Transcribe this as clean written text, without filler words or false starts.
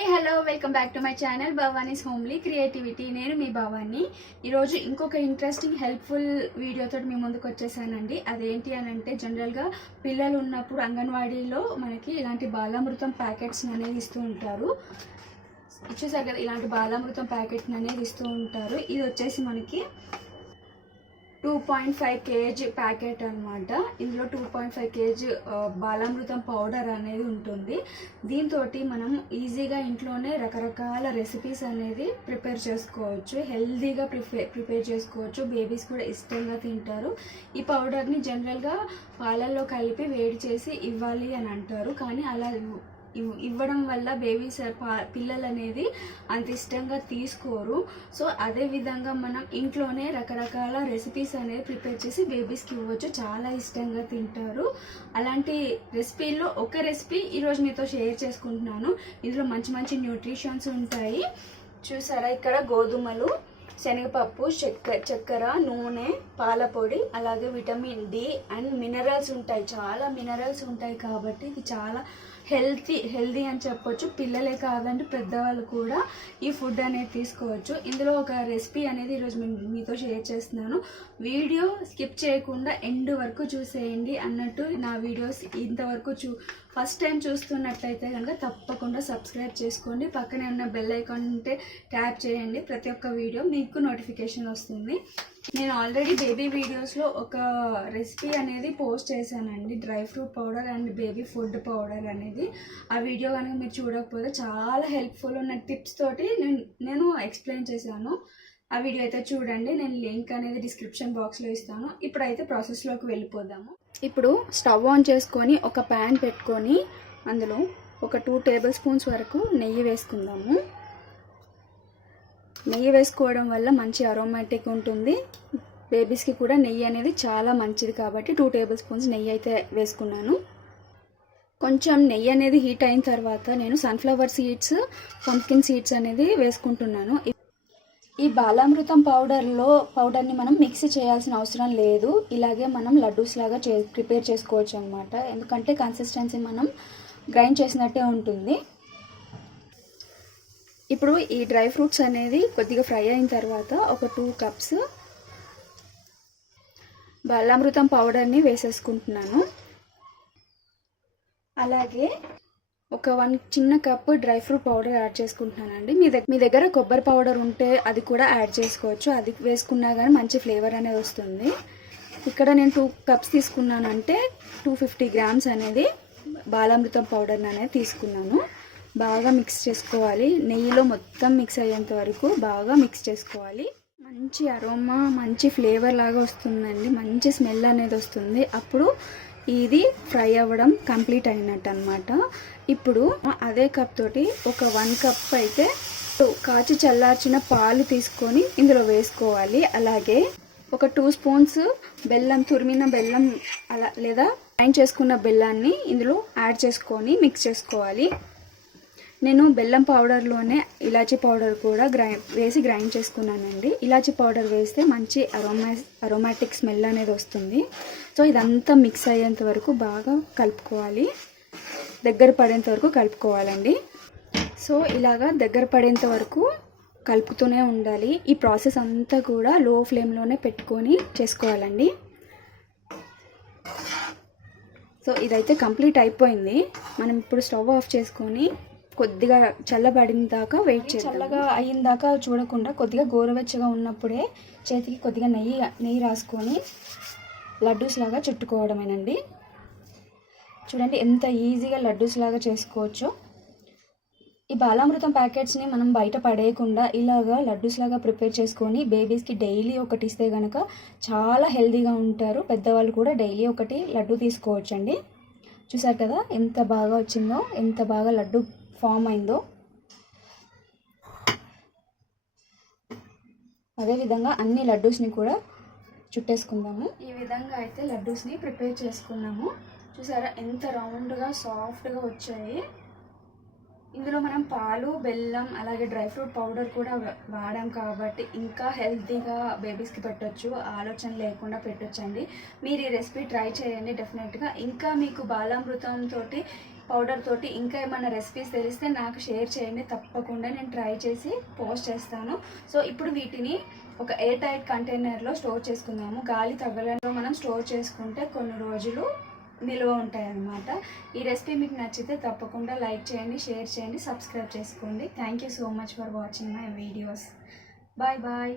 Hi hello welcome back to my channel Bhavani's homely creativity. నేను మీ భవాని. ఈరోజు ఇంకొక ఇంట్రెస్టింగ్ హెల్ప్ఫుల్ వీడియోతో మీ ముందుకు వచ్చేసానండి. అదేంటి అని అంటే, జనరల్గా పిల్లలు ఉన్నప్పుడు అంగన్వాడీలో మనకి ఇలాంటి బాలామృతం ప్యాకెట్స్ అనేది ఇస్తూ ఉంటారు. చూసారు కదా, ఇలాంటి బాలామృతం ప్యాకెట్ అనేది ఇస్తూ ఉంటారు. ఇది వచ్చేసి మనకి 2.5 kg ప్యాకెట్ అనమాట. ఇందులో 2.5 kg బాలామృతం పౌడర్ అనేది ఉంటుంది. దీంతో మనం ఈజీగా ఇంట్లోనే రకరకాల రెసిపీస్ అనేది ప్రిపేర్ చేసుకోవచ్చు, హెల్తీగా ప్రిపేర్ చేసుకోవచ్చు. బేబీస్ కూడా ఇష్టంగా తింటారు. ఈ పౌడర్ని జనరల్గా పాలల్లో కలిపి వేడి చేసి ఇవ్వాలి అని అంటారు, కానీ అలా ఇవ్వడం వల్ల బేబీస్ పిల్లలు అనేది అంత ఇష్టంగా తీసుకోరు. సో అదే విధంగా మనం ఇంట్లోనే రకరకాల రెసిపీస్ అనేది ప్రిపేర్ చేసి బేబీస్కి ఇవ్వచ్చు, చాలా ఇష్టంగా తింటారు. అలాంటి రెసిపీలో ఒక రెసిపీ ఈరోజు మీతో షేర్ చేసుకుంటున్నాను. ఇందులో మంచి మంచి న్యూట్రిషన్స్ ఉంటాయి. చూసారా, ఇక్కడ గోధుమలు, శనగపప్పు, చక్కెర, నూనె, పాల పొడి, అలాగే విటమిన్ డి అండ్ మినరల్స్ ఉంటాయి. చాలా మినరల్స్ ఉంటాయి కాబట్టి ఇది చాలా హెల్తీ అని చెప్పొచ్చు. పిల్లలే కాదండి, పెద్దవాళ్ళు కూడా ఈ ఫుడ్ అనేది తీసుకోవచ్చు. ఇందులో ఒక రెసిపీ అనేది ఈరోజు మీతో షేర్ చేస్తున్నాను. వీడియో స్కిప్ చేయకుండా ఎండ్ వరకు చూసేయండి అన్నట్టు. నా వీడియోస్ ఇంతవరకు ఫస్ట్ టైం చూస్తున్నట్లయితే కనుక తప్పకుండా సబ్స్క్రైబ్ చేసుకోండి. పక్కనే ఉన్న బెల్ ఐకాన్ ఉంటే ట్యాప్ చేయండి. ప్రతి ఒక్క వీడియో మీకు నోటిఫికేషన్ వస్తుంది. నేను ఆల్రెడీ బేబీ వీడియోస్లో ఒక రెసిపీ అనేది పోస్ట్ చేశానండి, dry fruit powder and baby food powder అనేది. ఆ వీడియో కనుక మీరు చూడకపోతే చాలా హెల్ప్ఫుల్ ఉన్న టిప్స్ తోటి నేను ఎక్స్ప్లెయిన్ చేశాను. ఆ వీడియో అయితే చూడండి. నేను లింక్ అనేది డిస్క్రిప్షన్ బాక్స్లో ఇస్తాను. ఇప్పుడైతే ప్రాసెస్లోకి వెళ్ళిపోదాము. ఇప్పుడు స్టవ్ ఆన్ చేసుకొని ఒక ప్యాన్ పెట్టుకొని అందులో ఒక 2 టేబుల్ స్పూన్స్ వరకు నెయ్యి వేసుకుందాము. నెయ్యి వేసుకోవడం వల్ల మంచి అరోమాటిక్ ఉంటుంది. బేబీస్కి కూడా నెయ్యి అనేది చాలా మంచిది కాబట్టి 2 టేబుల్ స్పూన్స్ నెయ్యి అయితే వేసుకున్నాను. కొంచెం నెయ్యి అనేది హీట్ అయిన తర్వాత నేను సన్ఫ్లవర్ సీడ్స్, పంప్కిన్ సీడ్స్ అనేది వేసుకుంటున్నాను. ఈ బాలామృతం పౌడర్ని మనం మిక్సీ చేయాల్సిన అవసరం లేదు. ఇలాగే మనం లడ్డూస్ లాగా ప్రిపేర్ చేసుకోవచ్చు అనమాట. ఎందుకంటే కన్సిస్టెన్సీ మనం గ్రైండ్ చేసినట్టే ఉంటుంది. ఇప్పుడు ఈ డ్రై ఫ్రూట్స్ అనేది కొద్దిగా ఫ్రై అయిన తర్వాత ఒక 2 కప్స్ బాలామృతం పౌడర్ని వేసేసుకుంటున్నాను. అలాగే ఒక 1 చిన్న cup dry fruit powder add చేసుకుంటున్నానండి. మీ దగ్గర కొబ్బరి పౌడర్ ఉంటే అది కూడా యాడ్ చేసుకోవచ్చు. అది వేసుకున్నా కానీ మంచి ఫ్లేవర్ అనేది వస్తుంది. ఇక్కడ నేను 2 కప్స్ తీసుకున్నానంటే 250 గ్రామ్స్ అనేది బాలామృతం పౌడర్ అనేది తీసుకున్నాను. బాగా మిక్స్ చేసుకోవాలి. నెయ్యిలో మొత్తం మిక్స్ అయ్యేంత వరకు బాగా మిక్స్ చేసుకోవాలి. మంచి అరోమా, మంచి ఫ్లేవర్ లాగా వస్తుందండి. మంచి స్మెల్ అనేది వస్తుంది. అప్పుడు ఇది ఫ్రై అవ్వడం కంప్లీట్ అయినట్టు అనమాట. ఇప్పుడు అదే కప్ తోటి ఒక 1 కప్ అయితే కాచి చల్లార్చిన పాలు తీసుకొని ఇందులో వేసుకోవాలి. అలాగే ఒక 2 స్పూన్స్ బెల్లం, తురిమిన బెల్లం అలా లేదా గ్రైండ్ చేసుకున్న బెల్లాన్ని ఇందులో యాడ్ చేసుకొని మిక్స్ చేసుకోవాలి. నేను బెల్లం పౌడర్లోనే ఇలాచీ పౌడర్ కూడా వేసి గ్రైండ్ చేసుకున్నానండి. ఇలాచీ పౌడర్ వేస్తే మంచి అరోమాటిక్ స్మెల్ అనేది వస్తుంది. సో ఇదంతా మిక్స్ అయ్యేంత వరకు బాగా కలుపుకోవాలి. దగ్గర పడేంత వరకు కలుపుకోవాలండి. సో ఇలాగా దగ్గర పడేంత వరకు కలుపుతూనే ఉండాలి. ఈ ప్రాసెస్ అంతా కూడా లో ఫ్లేమ్లోనే పెట్టుకొని చేసుకోవాలండి. సో ఇదైతే కంప్లీట్ అయిపోయింది. మనం ఇప్పుడు స్టవ్ ఆఫ్ చేసుకొని కొద్దిగా చల్లబడిన దాకా వెయిట్ చేయాలి. చల్లగా అయిన దాకా చూడకుండా కొద్దిగా గోరువెచ్చగా ఉన్నప్పుడే చేతికి కొద్దిగా నెయ్యి రాసుకొని లడ్డూస్ లాగా చుట్టుకోవడమేనండి. చూడండి ఎంత ఈజీగా లడ్డూస్ లాగా చేసుకోవచ్చు. ఈ బాలామృతం ప్యాకెట్స్ని మనం బయట పడేయకుండా ఇలాగా లడ్డూస్ లాగా ప్రిపేర్ చేసుకొని బేబీస్కి డైలీ ఒకటి ఇస్తే కనుక చాలా హెల్తీగా ఉంటారు. పెద్దవాళ్ళు కూడా డైలీ ఒకటి లడ్డు తీసుకోవచ్చండి. చూసారు కదా ఎంత బాగా వచ్చిందో, ఎంత బాగా లడ్డు ఫామ్ అయిందో. అదేవిధంగా అన్ని లడ్డూస్ని కూడా చుట్టేసుకుందాము. ఈ విధంగా అయితే లడ్డూస్ని ప్రిపేర్ చేసుకున్నాము. చూసారా ఎంత రౌండ్గా సాఫ్ట్గా వచ్చాయి. ఇందులో మనం పాలు, బెల్లం, అలాగే డ్రై ఫ్రూట్ పౌడర్ కూడా వాడాం కాబట్టి ఇంకా హెల్తీగా బేబీస్కి పెట్టొచ్చు. ఆలోచన లేకుండా పెట్టొచ్చండి. మీరు ఈ రెసిపీ ట్రై చేయండి డెఫినెట్గా. ఇంకా మీకు బాలామృతం తోటి పౌడర్ తోటి ఇంకా ఏమైనా రెసిపీస్ తెలిస్తే నాకు షేర్ చేయండి, తప్పకుండా నేను ట్రై చేసి పోస్ట్ చేస్తాను. సో ఇప్పుడు వీటిని ఒక ఎయిర్ టైట్ కంటైనర్లో స్టోర్ చేసుకుందాము. గాలి తగలడంలో మనం స్టోర్ చేసుకుంటే కొన్ని రోజులు నిల్వ ఉంటాయి అన్నమాట. ఈ రెసిపీ మీకు నచ్చితే తప్పకుండా లైక్ చేయండి, షేర్ చేయండి, సబ్స్క్రైబ్ చేసుకోండి. Thank you so much for watching my videos. Bye bye.